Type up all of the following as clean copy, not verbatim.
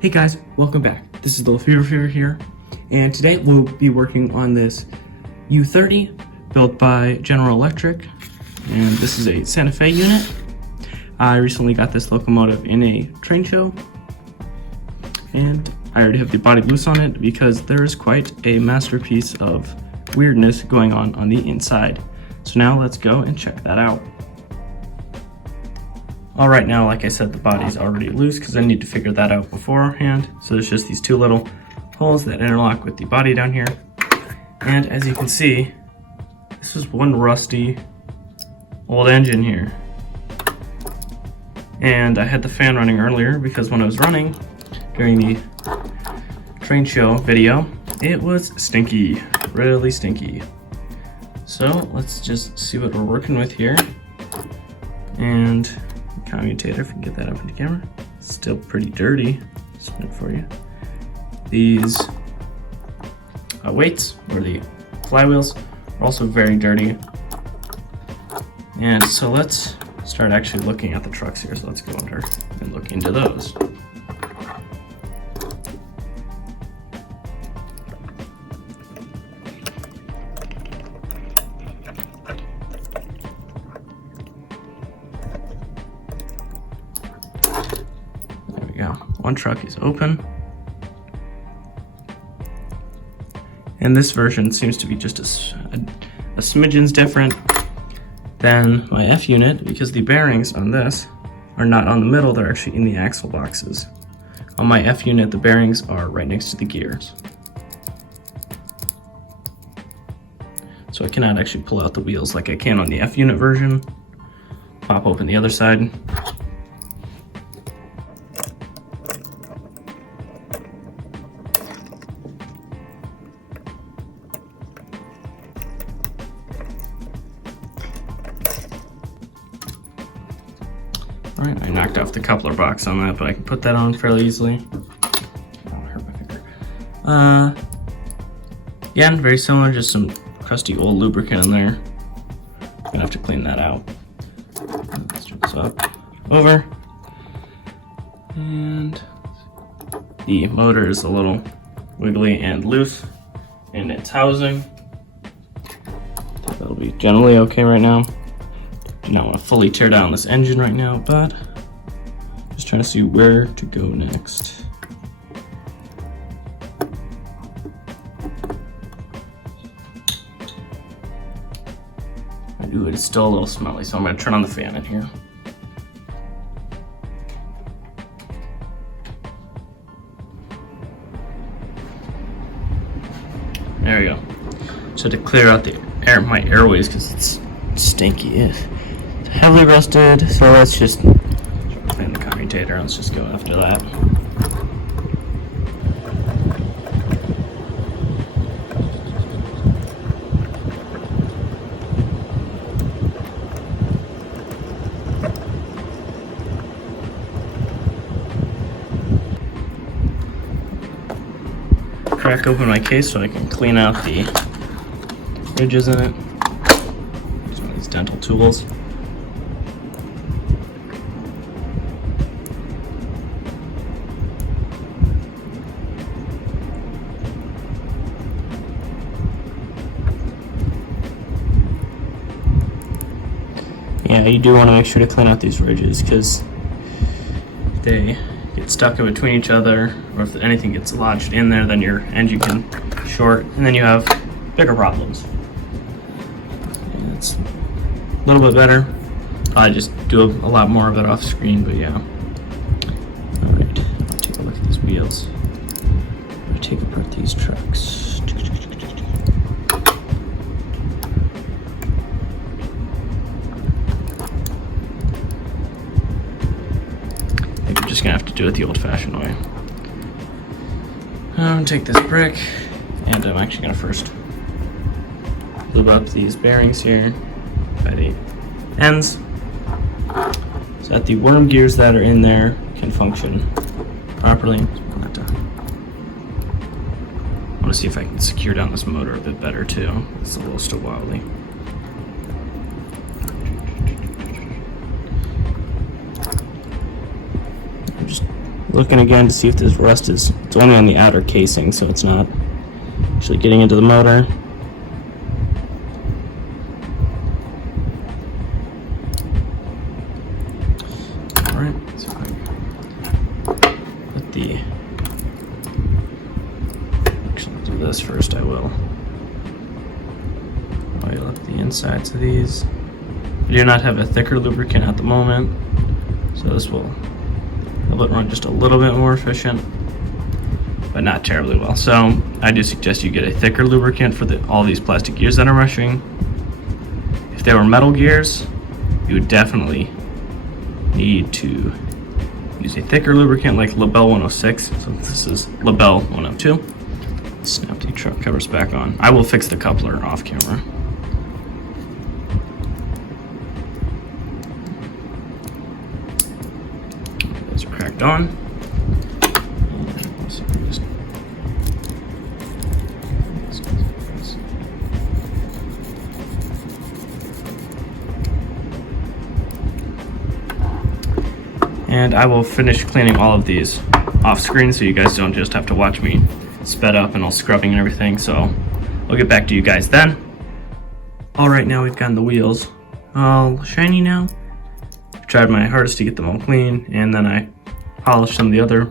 Hey guys, welcome back. This is Little Fever here, and today we'll be working on this U30 built by General Electric, and this is a Santa Fe unit. I recently got this locomotive in a train show, and I already have the body loose on it because there is quite a masterpiece of weirdness going on the inside. So now let's go and check that out. All right, now, like I said, the body's already loose because I need to figure that out beforehand. So there's just these two little holes that interlock with the body down here. And as you can see, this is one rusty old engine here. And I had the fan running earlier because when I was running during the train show video, it was stinky, really stinky. So let's just see what we're working with here. And commutator, if we can get that up in the camera. It's still pretty dirty. Spin it for you. These weights, or the flywheels, are also very dirty. And so let's start actually looking at the trucks here. So let's go under and look into those. One truck is open, and this version seems to be just a smidgens different than my F unit because the bearings on this are not on the middle, they're actually in the axle boxes. On my F unit, the bearings are right next to the gears. So I cannot actually pull out the wheels like I can on the F unit version. Pop open the other side. Alright, I knocked off the coupler box on that, but I can put that on fairly easily. Oh, hurt my finger. Yeah, very similar, just some crusty old lubricant in there. Gonna have to clean that out. Let's turn this up, over. And the motor is a little wiggly and loose in its housing. That'll be generally okay right now. Do not want to fully tear down this engine right now, but just trying to see where to go next. Ooh, it is still a little smelly, so I'm going to turn on the fan in here. There we go. So to clear out the air, my airways, because it's stinky. It's heavily rusted, so let's just clean the commutator. Let's just go after that. Crack open my case so I can clean out the ridges in it. Use one of these dental tools. Yeah, you do want to make sure to clean out these ridges because they get stuck in between each other, or if anything gets lodged in there, then your engine can short, and then you have bigger problems. And it's a little bit better. Probably just do a lot more of it off screen, but yeah. Alright, I'll take a look at these wheels. I'll take apart these trucks. Just gonna have to do it the old-fashioned way. I'm gonna take this brick, and I'm actually gonna first lube up these bearings here by the ends, so that the worm gears that are in there can function properly. I want to see if I can secure down this motor a bit better too. It's a little still wobbly. looking again to see if this rust is, it's only on the outer casing, so it's not actually getting into the motor. Alright, so put the, actually I'll do this first. I will oil up the insides of these. I do not have a thicker lubricant at the moment, so this will help it run just a little bit more efficient, but not terribly well. So I do suggest you get a thicker lubricant for all these plastic gears that I'm rushing. If they were metal gears, you would definitely need to use a thicker lubricant like Label 106. So this is Label 102. Snap the truck covers back on. I will fix the coupler off camera. Those are cracked on. And I will finish cleaning all of these off screen so you guys don't just have to watch me sped up and all scrubbing and everything. So I'll get back to you guys then. All right, now we've gotten the wheels all shiny now. I've tried my hardest to get them all clean, and then I polished some of the other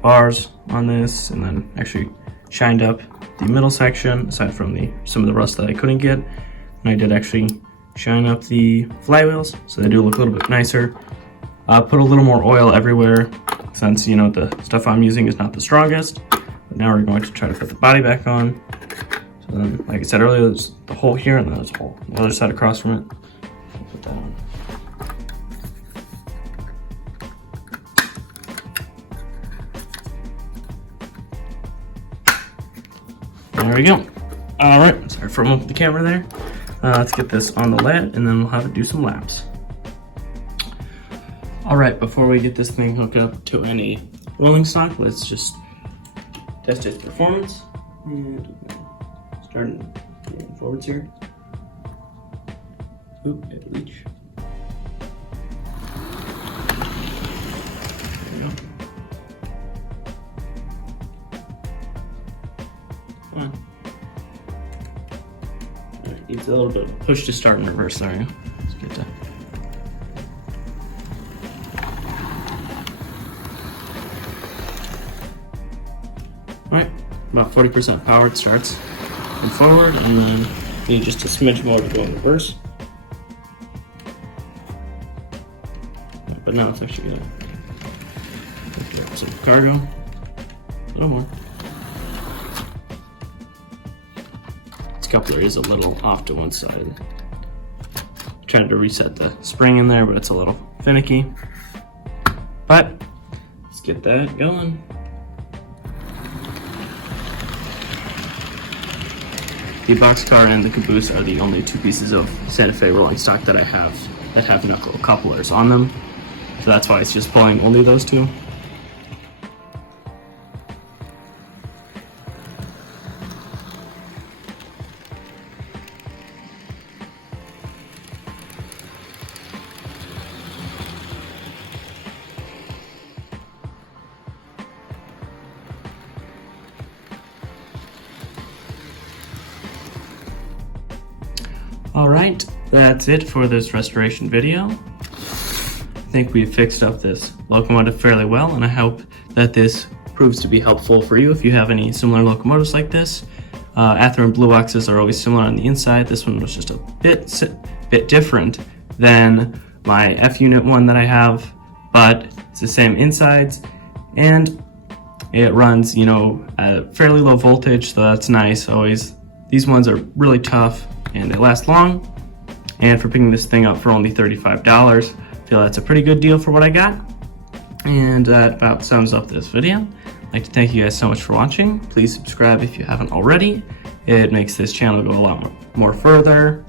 bars on this, and then actually shined up the middle section aside from some of the rust that I couldn't get. And I did actually shine up the flywheels so they do look a little bit nicer. Put a little more oil everywhere since, you know, the stuff I'm using is not the strongest. But now we're going to try to put the body back on. So then, like I said earlier, there's the hole here and then there's a hole on the other side across from it. Put that on. There we go. All right, sorry for moving the camera there. Let's get this on the led and then we'll have it do some laps. All right, before we get this thing hooked up to any rolling stock, let's just test its performance. And starting forwards here. Oop, it leach. There we go. Come on. All right, needs a little bit of a push to start in reverse. There we go. Let's get that. Alright, about 40% power it starts and forward, and then you need just a smidge more to go in reverse. But now it's actually gonna get some cargo. A little more. This coupler is a little off to one side. I'm trying to reset the spring in there, but it's a little finicky. But let's get that going. The boxcar and the caboose are the only two pieces of Santa Fe rolling stock that I have that have knuckle couplers on them. So that's why it's just pulling only those two. All right, that's it for this restoration video. I think we've fixed up this locomotive fairly well, and I hope that this proves to be helpful for you if you have any similar locomotives like this. Athearn blue boxes are always similar on the inside. This one was just a bit different than my F unit one that I have, but it's the same insides, and it runs, you know, at fairly low voltage, so that's nice. Always, these ones are really tough and they last long, and for picking this thing up for only $35, I feel that's a pretty good deal for what I got. And that about sums up this video. I'd like to thank you guys so much for watching. Please subscribe if you haven't already. It makes this channel go a lot more further,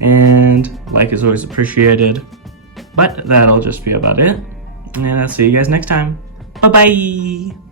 and like is always appreciated. But that'll just be about it, and I'll see you guys next time. Bye bye.